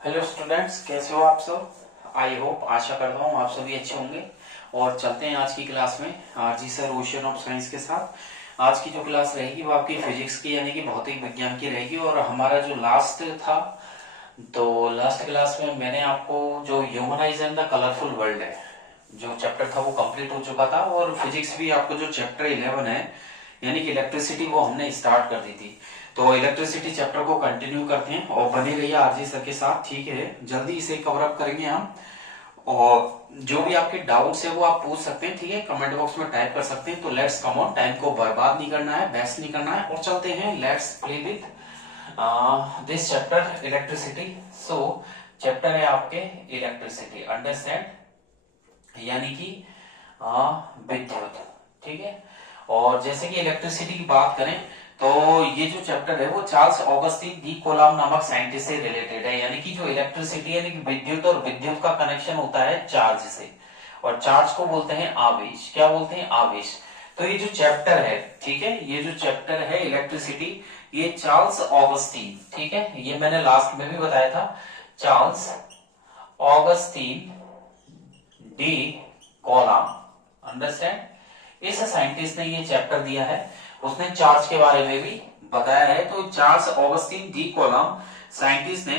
Hello students, कैसे हो आप सब। आई होप, आशा करता हूँ आप सभी अच्छे होंगे। और चलते हैं आज की क्लास में RG sir ocean of science के साथ। आज की जो क्लास रहेगी वो आपकी फिजिक्स की यानी कि भौतिक विज्ञान की रहेगी। और हमारा जो लास्ट था, तो लास्ट क्लास में मैंने आपको जो humanise and the colourful world है, जो चैप्टर था वो कंप्लीट हो चुका था। और फिजिक्स भी आपको जो चैप्टर 11 है यानी कि इलेक्ट्रिसिटी, वो हमने स्टार्ट कर दी थी। तो इलेक्ट्रिसिटी चैप्टर को कंटिन्यू करते हैं और बने रहिए आरजी सर के साथ, ठीक है। जल्दी इसे कवर अप करेंगे हम। और जो भी आपके डाउट्स है वो आप पूछ सकते हैं, ठीक है, कमेंट बॉक्स में टाइप कर सकते हैं। तो लेट्स कम ऑन, टाइम को बर्बाद नहीं करना है, वेस्ट नहीं करना है, और चलते हैं। Let's play with this chapter electricity. So chapter है आपके इलेक्ट्रिसिटी, अंडरस्टैंड, यानी कि विद्युत, ठीक है। और जैसे कि इलेक्ट्रिसिटी की बात करें तो ये जो चैप्टर है वो चार्ल्स ऑगस्टीन डी कोलाम नामक साइंटिस्ट से रिलेटेड है। यानी कि जो इलेक्ट्रिसिटी यानी कि विद्युत, और विद्युत का कनेक्शन होता है चार्ज से, और चार्ज को बोलते हैं आवेश। क्या बोलते हैं? आवेश। तो ये जो चैप्टर है, ठीक है, ये जो चैप्टर है इलेक्ट्रिसिटी, ये चार्ल्स ऑगस्टीन, ठीक है, ये मैंने लास्ट में भी बताया था, Charles Augustine de Coulomb, understand, इस साइंटिस्ट ने ये चैप्टर दिया है। उसने चार्ज के बारे में भी बताया है। तो Charles Augustine de Coulomb scientist ने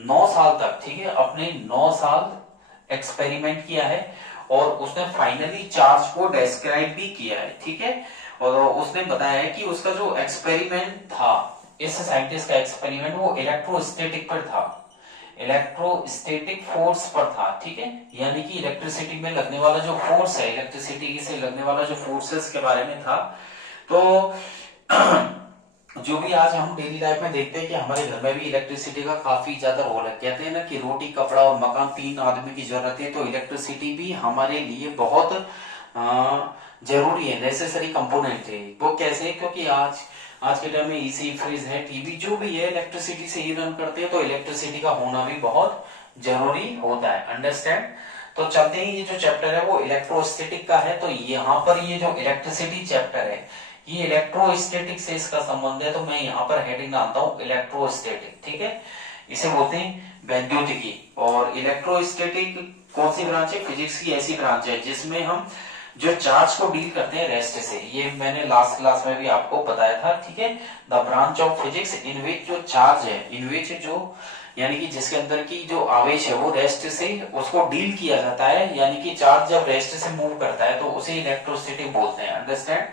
9 साल तक, ठीक है, अपने 9 साल एक्सपेरिमेंट किया है। और उसने फाइनली चार्ज को डिस्क्राइब भी किया है, ठीक है। और उसने बताया है कि उसका जो एक्सपेरिमेंट था, इस साइंटिस्ट का एक्सपेरिमेंट, वो इलेक्ट्रोस्टैटिक पर था, इलेक्ट्रोस्टैटिक फोर्स पर था, ठीक है। यानी कि इलेक्ट्रिसिटी में लगने वाला जो फोर्स है, इलेक्ट्रिसिटी से लगने वाला जो फोर्सेस के बारे में था। तो जो भी आज हम डेली लाइफ में देखते हैं कि हमारे घर में भी इलेक्ट्रिसिटी का काफी ज्यादा रोल है। कहते हैं ना कि रोटी, कपड़ा और मकान, 3 आदमी की जरूरत है। तो इलेक्ट्रिसिटी भी हमारे लिए बहुत जरूरी है, नेसेसरी कंपोनेंट है। वो कैसे? क्योंकि आज के टाइम में एसी, फ्रिज है, टीवी, जो भी है इलेक्ट्रिसिटी से ही रन करते हैं। तो इलेक्ट्रिसिटी का होना भी बहुत जरूरी होता है, अंडरस्टैंड। तो चलते हैं, ये जो चैप्टर है वो इलेक्ट्रोस्टैटिक का है। तो यहाँ पर ये जो इलेक्ट्रिसिटी चैप्टर है, ये इलेक्ट्रोस्टैटिक से इसका संबंध है। तो मैं यहाँ पर हेडिंग डालता हूँ इलेक्ट्रोस्टैटिक, ठीक है। इसे बोलते हैं वैद्युतिकी। और इलेक्ट्रोस्टैटिक कौन सी ब्रांच है? फिजिक्स की ऐसी ब्रांच है जिसमें हम जो चार्ज को डील करते हैं रेस्ट से। ये मैंने लास्ट क्लास में भी आपको बताया था, ठीक है। The branch of physics in which जो चार्ज है, इन विच जो यानी कि जिसके अंदर की जो आवेश है वो रेस्ट से उसको डील किया जाता है। यानी कि चार्ज जब रेस्ट से मूव करता है तो उसे इलेक्ट्रोस्टैटिक बोलते हैं, अंडरस्टैंड।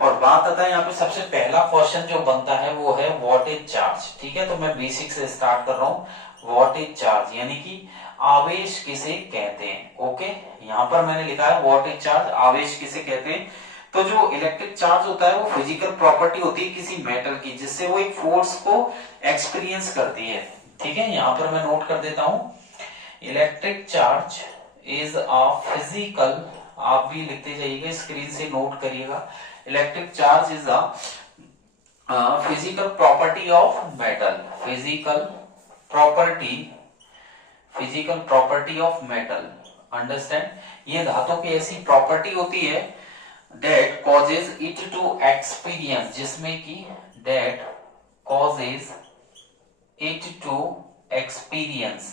और बात आता है यहाँ पे, सबसे पहला क्वेश्चन जो बनता है वो है व्हाट इज चार्ज, ठीक है। तो मैं बेसिक से स्टार्ट कर रहा हूँ। व्हाट इज चार्ज यानी कि आवेश किसे कहते हैं। ओके, यहाँ पर मैंने लिखा है व्हाट इज चार्ज, आवेश किसे कहते हैं। तो जो इलेक्ट्रिक चार्ज होता है वो फिजिकल प्रॉपर्टी होती है किसी मेटल की, जिससे वो एक फोर्स को एक्सपीरियंस करती है, ठीक है। यहाँ पर मैं नोट कर देता हूं, electric charge is a physical, आप भी लिखते जाइएगा, स्क्रीन से नोट करिएगा। Electric charge is a physical property of metal, property physical property of metal, understand. ये धातु की ऐसी प्रॉपर्टी होती है that causes it to experience, जिसमें कि that causes it to experience,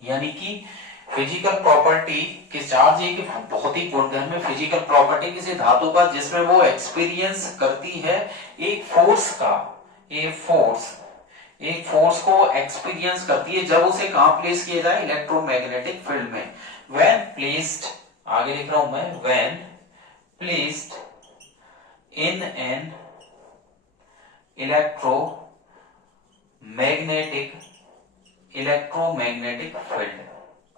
यानी कि फिजिकल प्रॉपर्टी के चार्ज एक बहुत ही गुणधर्म है, फिजिकल प्रॉपर्टी किसी धातु का जिसमें वो एक्सपीरियंस करती है एक फोर्स का, एक फोर्स को एक्सपीरियंस करती है जब उसे कहां प्लेस किया जाए? इलेक्ट्रोमैग्नेटिक फील्ड में। व्हेन प्लेस्ड, आगे लिख रहा हूं मैं, when placed in an electromagnetic field,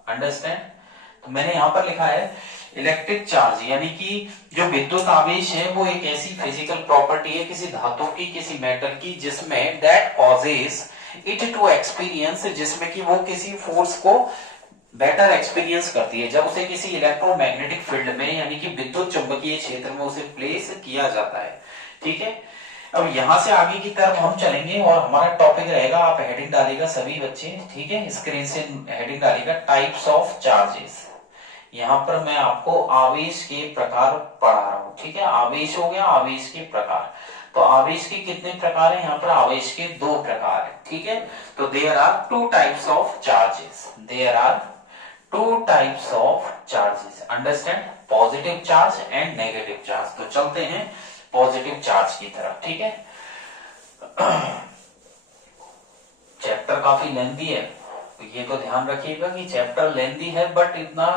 understand. तो मैंने यहां पर लिखा है इलेक्ट्रिक चार्ज यानी कि जो विद्युत आवेश है वो एक ऐसी फिजिकल प्रॉपर्टी है किसी धातु की, किसी मेटल की, जिसमें that causes it to experience, जिसमें कि वो किसी फोर्स को बेटर एक्सपीरियंस करती है जब उसे किसी इलेक्ट्रोमैग्नेटिक फील्ड में यानी कि विद्युत चुंबकीय क्षेत्र में उसे प्लेस किया जाता है, ठीक है। अब यहां से आगे की तरफ हम चलेंगे और हमारा टॉपिक रहेगा, आप हेडिंग डालिएगा सभी बच्चे, ठीक है, स्क्रीन से हेडिंग डालिएगा टाइप्स ऑफ चार्जेस। यहां पर मैं आपको आवेश के प्रकार पढ़ा रहा हूं, ठीक है। आवेश हो गया, आवेश के प्रकार। तो आवेश के कितने प्रकार हैं? यहाँ पर आवेश के 2 प्रकार हैं, ठीक है। तो there are 2 types of charges, there are 2 types of charges, understand, positive charge and negative charge. तो चलते हैं पॉजिटिव चार्ज की तरफ, ठीक है। चैप्टर काफी लेंथी है, तो ये तो ध्यान रखिएगा कि चैप्टर लेंथी है, बट इतना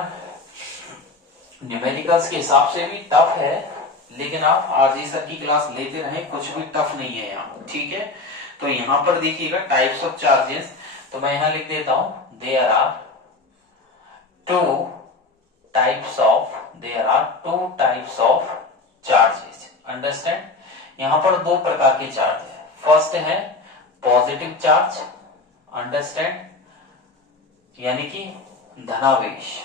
न्यूमेरिकल्स के हिसाब से भी टफ है, लेकिन आप आरजी सर की क्लास लेते रहें, कुछ भी टफ नहीं है यहाँ, ठीक है। तो यहाँ पर देखिएगा टाइप्स ऑफ चार्जेस, तो मैं यहाँ लिख देता हूं there are two types of charges, understand. यहाँ पर 2 प्रकार के चार्ज है। फर्स्ट है पॉजिटिव चार्ज, अंडरस्टैंड, यानी कि धनावेश,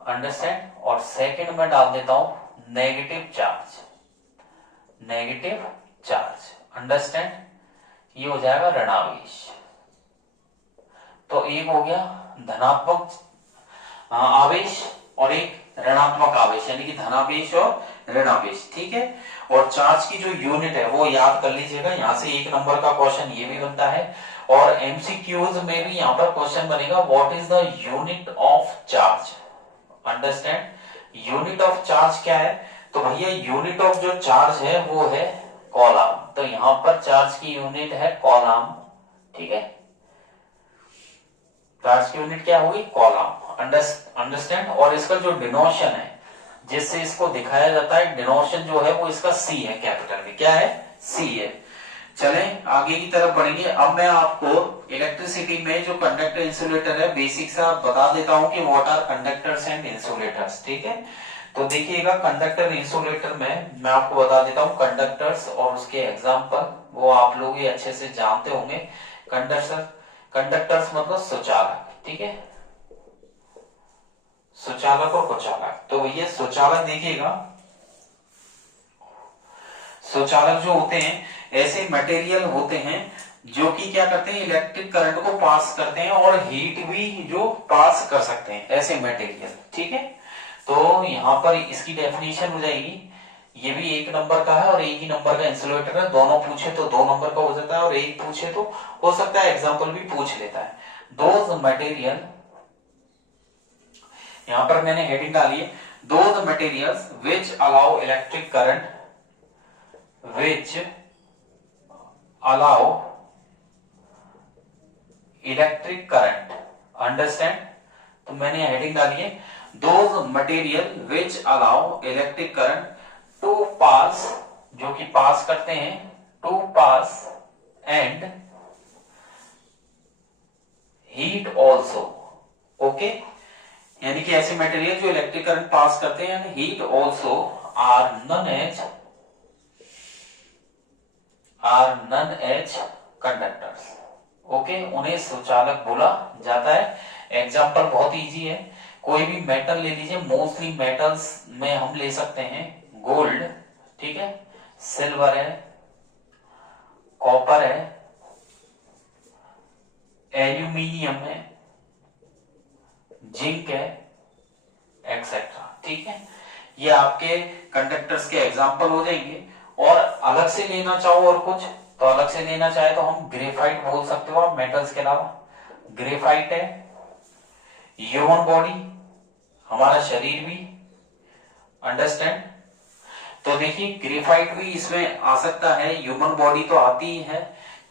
अंडरस्टैंड। और सेकंड में डाल देता हूं नेगेटिव चार्ज, अंडरस्टैंड, ये हो जाएगा ऋणावेश। तो एक हो गया धनात्मक आवेश और एक ऋणात्मक आवेश, यानी कि धनावेश और ऋणावेश, ठीक है। और चार्ज की जो यूनिट है वो याद कर लीजिएगा, यहां से 1 नंबर का क्वेश्चन ये भी बनता है, और एमसीक्यूज में भी यहां पर क्वेश्चन बनेगा what is the unit of charge, understand. Unit of charge क्या है? तो भैया यूनिट ऑफ जो चार्ज है वो है कॉलम, तो यहां पर चार्ज की यूनिट है कॉलम, ठीक है। चार्ज की यूनिट क्या होगी? Column, understand. और इसका जो डिनोशन है जिससे इसको दिखाया जाता है, डिनोशन जो है वो इसका सी है, कैपिटल में क्या है? सी है। चलें आगे की तरफ बढ़ेंगे। अब मैं आपको इलेक्ट्रिसिटी में जो कंडक्टर इंसुलेटर है बेसिक सा बता देता हूं कि what are conductors and insulators, ठीक है। तो देखिएगा कंडक्टर इंसुलेटर में मैं आपको बता देता हूं कंडक्टर्स और उसके एग्जांपल, वो आप लोग ये अच्छे से जानते होंगे। कंडक्टर्स मतलब सुचालक, ठीक है, सुचालक और कुचालक। तो भैया सुचालक देखिएगा, सुचालक जो होते हैं ऐसे मटेरियल होते हैं जो कि क्या करते हैं, इलेक्ट्रिक करंट को पास करते हैं और हीट भी जो पास कर सकते हैं, ऐसे मटेरियल, ठीक है। तो यहां पर इसकी डेफिनेशन हो जाएगी, ये भी 1 नंबर का है और 1 ही नंबर का इंसुलेटर है, दोनों पूछे तो 2 नंबर का हो जाता है और एक पूछे तो हो सकता है एग्जाम्पल भी पूछ लेता है। दोज मटेरियल, यहां पर मैंने हेडिंग डाली है, those materials which allow electric current, which allow electric current, understand। तो मैंने हेडिंग डाली है those material which allow electric current to pass, जो कि पास करते हैं, to pass and heat also, okay. यानी कि ऐसे मटेरियल जो इलेक्ट्रिक करंट पास करते हैं and heat also are known as conductors, okay, उन्हें सुचालक बोला जाता है। एग्जाम्पल बहुत इजी है, कोई भी मेटल ले लीजिए, मोस्टली मेटल्स में हम ले सकते हैं गोल्ड, ठीक है, सिल्वर है, कॉपर है, एल्यूमिनियम है, जिंक है, एक्सेट्रा, ठीक है। ये आपके कंडक्टर्स के एग्जाम्पल हो जाएंगे। और अलग से लेना चाहो और कुछ, तो अलग से लेना चाहे तो हम ग्रेफाइट बोल सकते हो आप, मेटल्स के अलावा। ग्रेफाइट है, ह्यूमन बॉडी, हमारा शरीर भी, अंडरस्टैंड। तो देखिए ग्रेफाइट भी इसमें आ सकता है, ह्यूमन बॉडी तो आती ही है,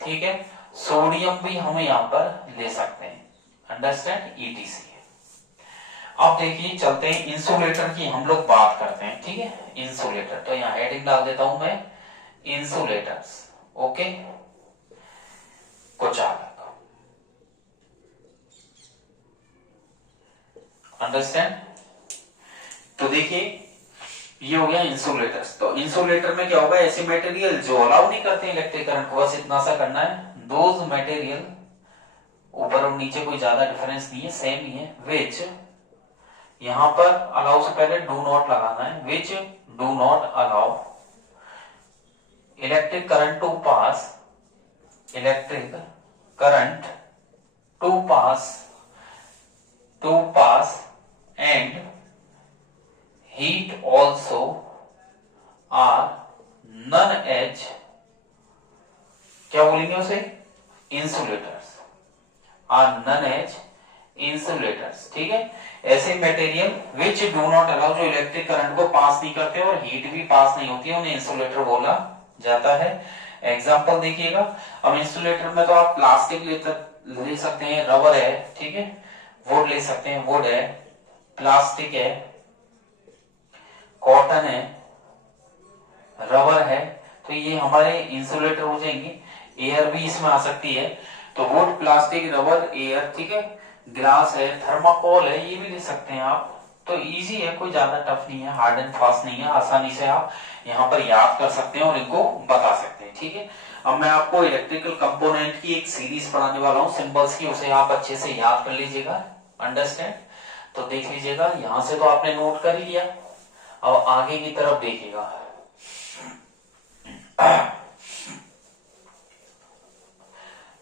ठीक है। सोडियम भी हम यहां पर ले सकते हैं, अंडरस्टैंड, ईटीसी। अब देखिए चलते हैं इंसुलेटर की हम लोग बात करते हैं, ठीक है। इंसुलेटर, तो यहां हेडिंग डाल देता हूं मैं इंसुलेटर्स, ओके, कुचालक, अंडरस्टैंड। तो देखिए ये हो गया इंसुलेटर्स। तो इंसुलेटर में क्या होगा, ऐसे मटेरियल जो अलाउ नहीं करते इलेक्ट्रिक करंट को, बस इतना सा करना है, दोज मटेरियल, ऊपर और नीचे कोई ज्यादा डिफरेंस नहीं है, सेम ही है, विच, यहां पर अलाउ से पहले डू नॉट लगाना है, which do not allow electric current to pass, electric current to pass and heat also are known as, क्या बोलेंगे उसे, insulators, are known as insulators, ठीक है। ऐसे material which do not allow, जो इलेक्ट्रिक करंट को पास नहीं करते और हीट भी पास नहीं होती है, उन्हें इंसुलेटर बोला जाता है। एग्जांपल देखिएगा, अब इंसुलेटर में तो आप प्लास्टिक ले सकते हैं, रबर है, ठीक है, वुड ले सकते हैं, वुड है, प्लास्टिक है, कॉटन है, रबर है, तो ये हमारे इंसुलेटर हो जाएंगे। एयर भी इसमें आ सकती है, तो वुड, प्लास्टिक, रबर, एयर, ठीक है, ग्लास है, थर्माकोल है, ये भी ले सकते हैं आप। तो इजी है, कोई ज्यादा टफ नहीं है, हार्ड एंड फास्ट नहीं है, आसानी से आप यहाँ पर याद कर सकते हैं और इनको बता सकते हैं, ठीक है। अब मैं आपको इलेक्ट्रिकल कंपोनेंट की एक सीरीज पढ़ाने वाला हूँ सिंबल्स की, उसे आप अच्छे से याद कर लीजिएगा, अंडरस्टैंड। तो देख लीजिएगा, यहां से तो आपने नोट कर ही लिया, अब आगे की तरफ देखिएगा।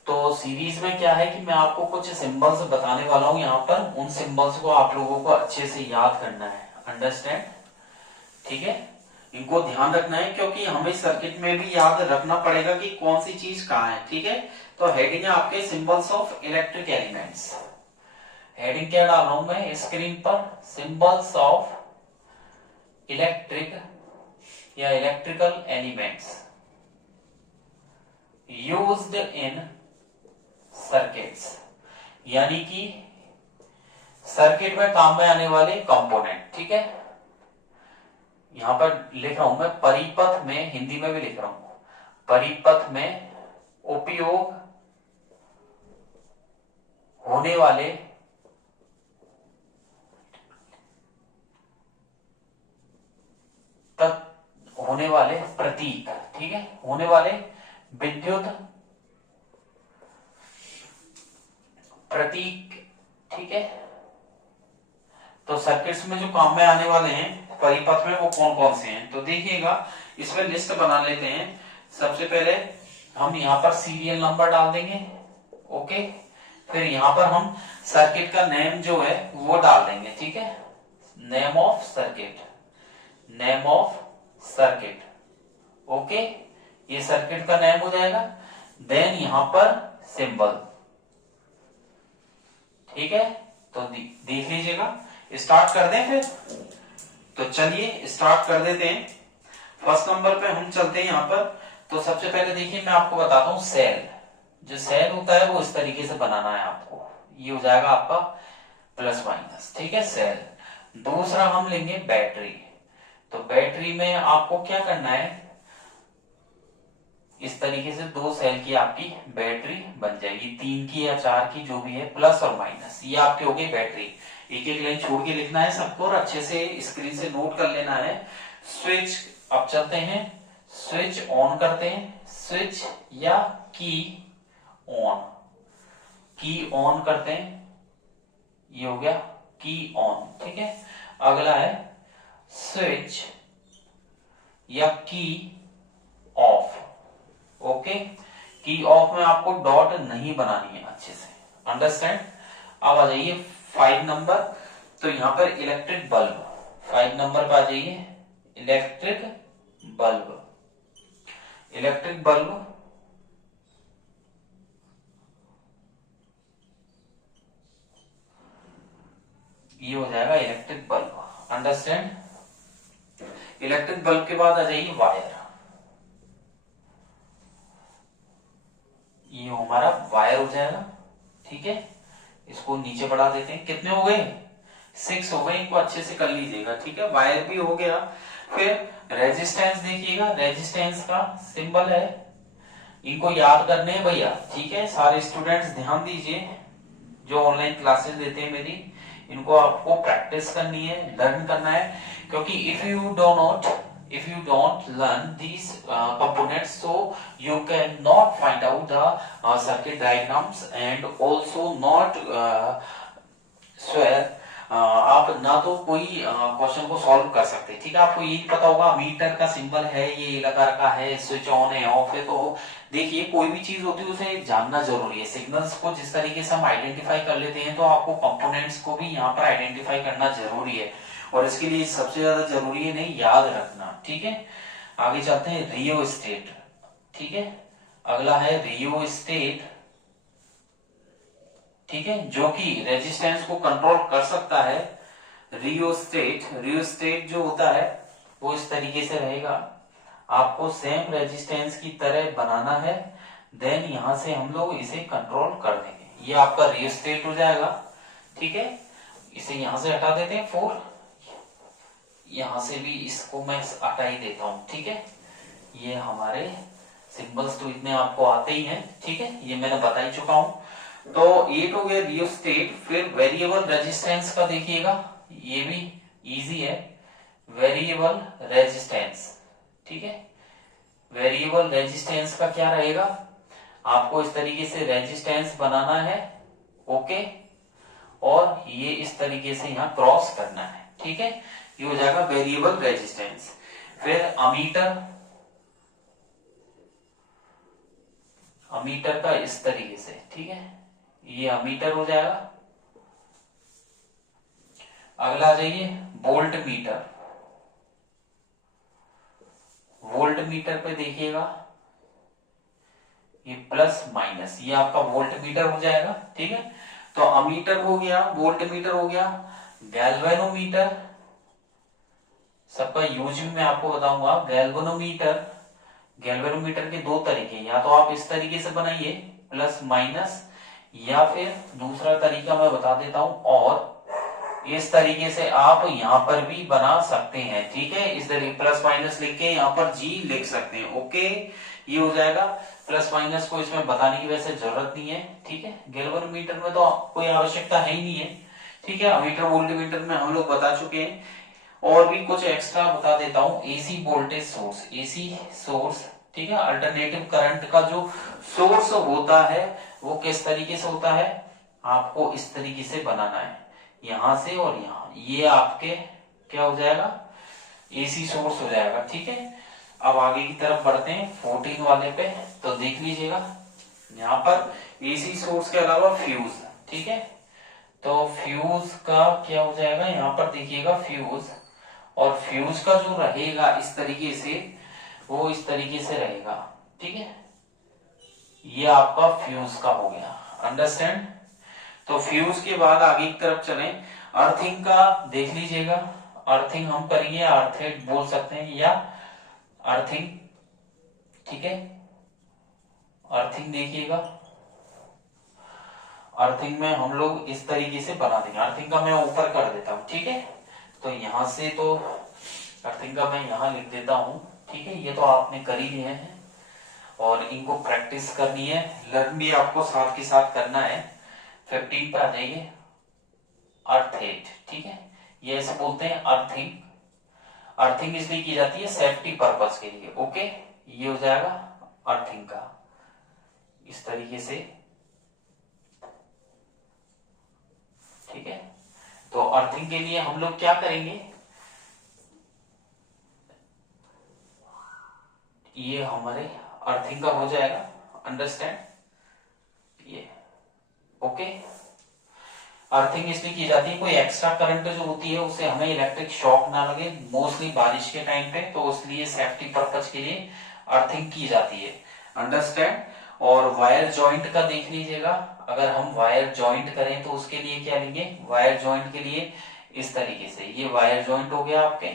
तो सीरीज में क्या है कि मैं आपको कुछ सिंबल्स बताने वाला हूं यहाँ पर, उन सिंबल्स को आप लोगों को अच्छे से याद करना है, अंडरस्टैंड, ठीक है। इनको ध्यान रखना है क्योंकि हमें सर्किट में भी याद रखना पड़ेगा कि कौन सी चीज कहाँ है, ठीक है। तो हेडिंग है आपके symbols of electric elements. Heading क्या डाल रहा हूं मैं स्क्रीन पर, सिंबल्स ऑफ इलेक्ट्रिक या electrical elements used in circuits, यानी कि सर्किट में काम में आने वाले कंपोनेंट, ठीक है। यहां पर लिख रहा हूं मैं परिपथ में, हिंदी में भी लिख रहा हूं, परिपथ में उपयोग होने वाले होने वाले प्रतीक, ठीक है, होने वाले विद्युत प्रतीक, ठीक है। तो सर्किट्स में जो काम में आने वाले हैं परिपथ में, वो कौन कौन से हैं, तो देखिएगा इसमें लिस्ट बना लेते हैं। सबसे पहले हम यहाँ पर सीरियल नंबर डाल देंगे, ओके। फिर यहाँ पर हम सर्किट का नेम जो है वो डाल देंगे, ठीक है, name of circuit, name of circuit, okay, ये सर्किट का नेम हो जाएगा। देन यहां पर सिंबल, ठीक है। तो देख लीजिएगा, स्टार्ट कर दें फिर, तो चलिए स्टार्ट कर देते हैं। फर्स्ट नंबर पे हम चलते हैं यहाँ पर। तो सबसे पहले देखिए मैं आपको बताता हूँ, सेल, जो सेल होता है वो इस तरीके से बनाना है आपको, ये हो जाएगा आपका प्लस माइनस, ठीक है, सेल। दूसरा हम लेंगे बैटरी, तो बैटरी में आपको क्या करना है, इस तरीके से दो सेल की आपकी बैटरी बन जाएगी, 3 की या 4 की जो भी है, प्लस और माइनस, ये आपकी हो गई बैटरी। एक एक लाइन छोड़ के लिखना है सबको और अच्छे से स्क्रीन से नोट कर लेना है। स्विच, अब चलते हैं, स्विच ऑन करते हैं, स्विच या की ऑन, की ऑन करते हैं, ये हो गया की ऑन, ठीक है। अगला है स्विच या की ऑफ, ओके। की ऑफ में आपको डॉट नहीं बनानी है, अच्छे से अंडरस्टैंड। अब आ जाइए 5 नंबर, तो यहां पर इलेक्ट्रिक बल्ब, 5 नंबर पर आ जाइए, इलेक्ट्रिक बल्ब, इलेक्ट्रिक बल्ब ये हो जाएगा electric bulb, understand. Electric bulb के बाद आ जाइए वायर, ये हमारा वायर हो जाएगा, ठीक है। इसको नीचे बढ़ा देते हैं, कितने हो गए, 6 हो गए, इनको अच्छे से कर लीजिएगा, ठीक है। वायर भी हो गया। फिर रेजिस्टेंस देखिएगा, रेजिस्टेंस का सिंबल है, इनको याद करने हैं भैया, ठीक है। सारे स्टूडेंट्स ध्यान दीजिए, जो ऑनलाइन क्लासेस लेते हैं मेरी, इनको आपको प्रैक्टिस करनी है, लर्न करना है, क्योंकि if you don't learn these components, so you cannot find out the circuit diagrams and also not swear, आप ना तो कोई क्वेश्चन को सॉल्व कर सकते, ठीक है। आपको ये पता होगा मीटर का सिंबल है, ये लगा रखा है, स्विच ऑन है, ऑफ है, तो देखिए कोई भी चीज होती है उसे जानना जरूरी है। सिग्नल्स को जिस तरीके से हम आइडेंटिफाई कर लेते हैं, तो आपको कंपोनेंट्स को भी यहाँ पर आइडेंटिफाई करना जरूरी है, और इसके लिए सबसे ज्यादा जरूरी है नहीं, याद रखना, ठीक है। आगे चलते हैं रियोस्टेट। ठीक है, अगला है रियोस्टेट। ठीक है, जो कि रेजिस्टेंस को कंट्रोल कर सकता है। रियोस्टेट जो होता है वो इस तरीके से रहेगा, आपको सेम रेजिस्टेंस की तरह बनाना है, देन यहां से हम लोग इसे कंट्रोल कर देंगे। ये आपका रियोस्टेट हो जाएगा। ठीक है, इसे यहां से हटा देते हैं 4, यहां से भी इसको मैं हटा ही देता हूं। ठीक है, ये हमारे सिंबल्स तो इतने आपको आते ही हैं। ठीक है, ये मैंने बता ही चुका हूं। तो ये तो गया रियोस्टेट। फिर वेरिएबल रेजिस्टेंस का देखिएगा, ये भी इजी है। वेरिएबल रेजिस्टेंस, ठीक है, वेरिएबल रेजिस्टेंस का क्या रहेगा, आपको इस तरीके से रेजिस्टेंस बनाना है। ओके, और ये इस तरीके से यहां क्रॉस करना है। ठीक है, ये हो जाएगा वेरिएबल रेजिस्टेंस। फिर अमीटर, अमीटर का इस तरीके से, ठीक है, ये अमीटर हो जाएगा। अगला आ जाइए वोल्ट मीटर। वोल्ट मीटर पे देखिएगा, ये प्लस माइनस, ये आपका वोल्ट मीटर हो जाएगा। ठीक है, तो अमीटर हो गया, वोल्ट मीटर हो गया। गैल्वेनोमीटर, सबका यूज भी मैं आपको बताऊंगा। गैल्वेनोमीटर, गैल्वेनोमीटर के दो तरीके, या तो आप इस तरीके से बनाइए प्लस माइनस, या फिर दूसरा तरीका मैं बता देता हूं, और इस तरीके से आप यहां पर भी बना सकते हैं। ठीक है, इस तरीके प्लस माइनस लिख के यहां पर जी लिख सकते हैं। ओके, ये हो जाएगा। प्लस माइनस को इसमें बताने की वैसे जरूरत नहीं है। ठीक है, गैल्वेनोमीटर में तो कोई आवश्यकता है ही नहीं है। ठीक है, अमीटर वोल्टमीटर में हम लोग बता चुके हैं। और भी कुछ एक्स्ट्रा बता देता हूं, AC voltage source, AC source, ठीक है, अल्टरनेटिव करंट का जो सोर्स होता है वो किस तरीके से होता है, आपको इस तरीके से बनाना है, यहां से और यहां, ये आपके क्या हो जाएगा, एसी सोर्स हो जाएगा। ठीक है, अब आगे की तरफ बढ़ते हैं 14 वाले पे। तो देख लीजिएगा यहाँ पर एसी सोर्स के अलावा फ्यूज। ठीक है, तो फ्यूज का क्या हो जाएगा, यहाँ पर देखिएगा फ्यूज, और फ्यूज का जो रहेगा इस तरीके से, वो इस तरीके से रहेगा। ठीक है, ये आपका फ्यूज का हो गया। अंडरस्टैंड। तो फ्यूज के बाद आगे की तरफ चलें, अर्थिंग का देख लीजिएगा। अर्थिंग हम करेंगे, अर्थेड बोल सकते हैं, या अर्थिंग। ठीक है, अर्थिंग देखिएगा, अर्थिंग में हम लोग इस तरीके से बना देंगे। अर्थिंग का मैं ऊपर कर देता हूं। ठीक है, तो यहां से तो अर्थिंग का मैं यहां लिख देता हूं। ठीक है, ये तो आपने कर ही लिए हैं और इनको प्रैक्टिस करनी है, लर्न भी आपको साथ के साथ करना है। 15 पर आ जाइए, अर्थेड। ठीक है, ये ऐसे बोलते हैं अर्थिंग। अर्थिंग इसलिए की जाती है सेफ्टी पर्पस के लिए। ओके, ये हो जाएगा अर्थिंग का इस तरीके से। ठीक है, तो अर्थिंग के लिए हम लोग क्या करेंगे, ये हमारे अर्थिंग का हो जाएगा। अंडरस्टैंड, ये ओके। अर्थिंग इसलिए की जाती है, कोई एक्स्ट्रा करंट जो होती है उससे हमें इलेक्ट्रिक शॉक ना लगे, मोस्टली बारिश के टाइम पे, तो इसलिए सेफ्टी पर्पज के लिए अर्थिंग की जाती है। अंडरस्टैंड। और वायर जॉइंट का देख लीजिएगा, अगर हम वायर जॉइंट करें तो उसके लिए क्या लेंगे, वायर जॉइंट के लिए इस तरीके से, ये वायर जॉइंट हो गया आपके।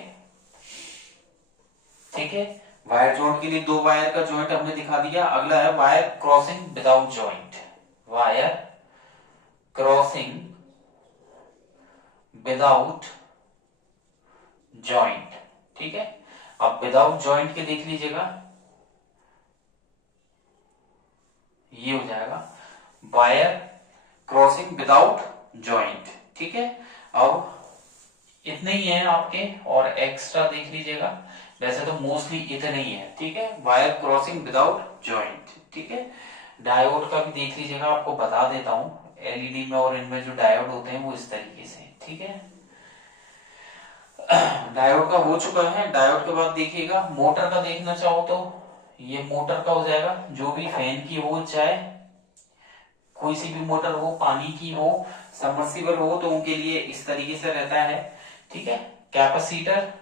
ठीक है, वायर जॉइंट के लिए दो वायर का जॉइंट हमने दिखा दिया। अगला है wire crossing without joint, wire crossing without joint. ठीक है, अब विदाउट जॉइंट के देख लीजिएगा, ये हो जाएगा वायर क्रॉसिंग विदाउट जॉइंट। ठीक है, अब इतने ही है आपके, और एक्स्ट्रा देख लीजिएगा, वैसे तो मोस्टली इतने ही है। ठीक है, वायर क्रॉसिंग विदाउट जॉइंट। ठीक है, डायोड का भी देख लीजिएगा, आपको बता देता हूं, एलईडी में और इनमें जो डायोड होते हैं वो इस तरीके से। ठीक है, डायोड का हो चुका है। डायोड के बाद देखिएगा, मोटर का देखना चाहो तो ये मोटर का हो जाएगा, जो भी फैन की हो, चाहे कोई सी भी मोटर हो, पानी की हो, सबमर्सिबल हो, तो उनके लिए इस तरीके से रहता है। ठीक है, कैपेसिटर,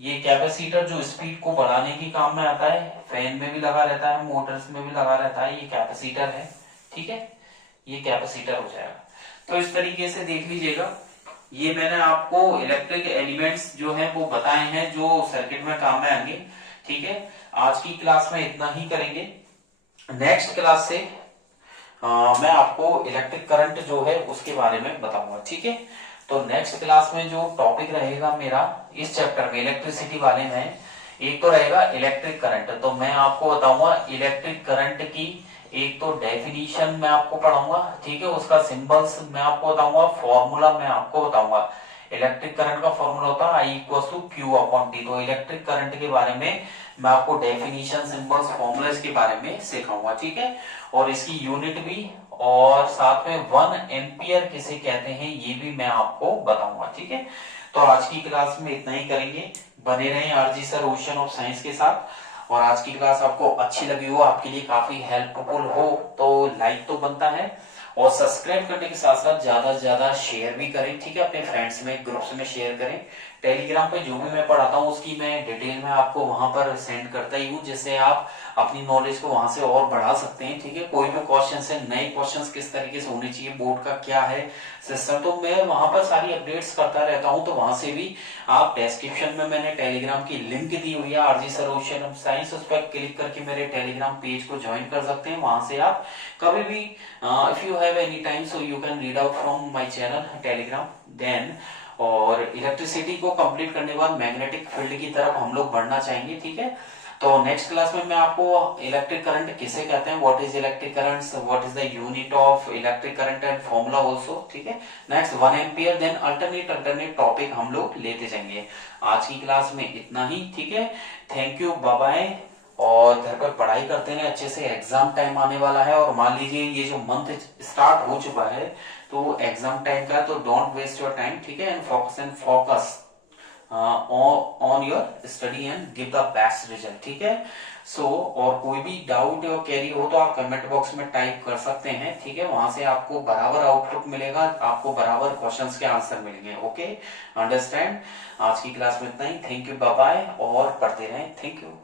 ये कैपेसिटर जो स्पीड को बढ़ाने के काम में आता है, फैन में भी लगा रहता है, मोटर्स में भी लगा रहता है, ये कैपेसिटर है। ठीक है, ये कैपेसिटर हो जाएगा। तो इस तरीके से देख लीजिएगा, ये मैंने आपको इलेक्ट्रिक एलिमेंट्स जो है वो बताए हैं जो सर्किट में काम में आएंगे। ठीक है, आज की क्लास में इतना ही करेंगे। नेक्स्ट क्लास से मैं आपको इलेक्ट्रिक करंट जो है उसके बारे में बताऊंगा। ठीक है, तो नेक्स्ट क्लास में जो टॉपिक रहेगा मेरा इस चैप्टर में इलेक्ट्रिसिटी वाले में, एक तो रहेगा इलेक्ट्रिक करंट। तो मैं आपको बताऊंगा इलेक्ट्रिक करंट की एक तो डेफिनेशन मैं आपको पढ़ाऊंगा। ठीक है, उसका सिंबल्स मैं आपको बताऊंगा, फॉर्मूला मैं आपको बताऊंगा। इलेक्ट्रिक करंट का फॉर्मूला होता है I equal to Q upon T. तो इलेक्ट्रिक करंट के बारे में मैं आपको डेफिनेशन, सिंबल्स, फॉर्मूलाज के बारे में सिखाऊंगा। ठीक है, और इसकी यूनिट भी, और साथ में 1 एम्पियर किसे कहते हैं ये भी मैं आपको बताऊंगा। ठीक है, तो आज की क्लास में इतना ही करेंगे। बने रहें RG sir ocean of science के साथ। और आज की क्लास आपको अच्छी लगी हो, आपके लिए काफी हेल्पफुल हो तो लाइक तो बनता है, और सब्सक्राइब करने के साथ साथ ज्यादा से ज्यादा शेयर भी करें। ठीक है, अपने फ्रेंड्स में, ग्रुप्स में शेयर करें। टेलीग्राम पे जो भी मैं पढ़ाता हूँ उसकी मैं डिटेल में आपको वहां पर सेंड करता ही हूँ, जिससे आप अपनी नॉलेज को वहां से और बढ़ा सकते हैं। ठीक है, कोई भी क्वेश्चन है, नए क्वेश्चंस किस तरीके से होने चाहिए, बोर्ड का क्या है सिस्टम, तो मैं वहां पर सारी अपडेट्स करता रहता हूँ। तो वहां से भी आप, डिस्क्रिप्शन में मैंने टेलीग्राम की लिंक दी हुई है RG sir ocean of science, उस पर क्लिक करके मेरे टेलीग्राम पेज को ज्वाइन कर सकते हैं। वहां से आप कभी भी, if you have any time, so you can read out from my channel Telegram then. और इलेक्ट्रिसिटी को कंप्लीट करने के बाद मैग्नेटिक फील्ड की तरफ हम लोग बढ़ना चाहेंगे। ठीक है, तो नेक्स्ट क्लास में मैं आपको इलेक्ट्रिक करंट किसे कहते हैं, what is electric current, what is the unit of electric current and formula also. ठीक है, next 1 ampere, then alternate topic हम लोग लेते जाएंगे। आज की क्लास में इतना ही। ठीक है, थैंक यू, बाय बाय। और घर पर पढ़ाई करते हैं अच्छे से, एग्जाम टाइम आने वाला है। और मान लीजिए ये जो मंथ स्टार्ट हो चुका है तो एग्जाम टाइम का, तो डोंट वेस्ट योर टाइम। ठीक है, and focus on your study and give the best result. ठीक है, सो और कोई भी डाउट या कैरी हो तो आप कमेंट बॉक्स में टाइप कर सकते हैं। ठीक है, वहां से आपको बराबर आउटपुट मिलेगा, आपको बराबर क्वेश्चंस के आंसर मिलेंगे। Okay, understand. आज की क्लास में इतना ही। थैंक यू, बाय बाय, और पढ़ते रहें। Thank you.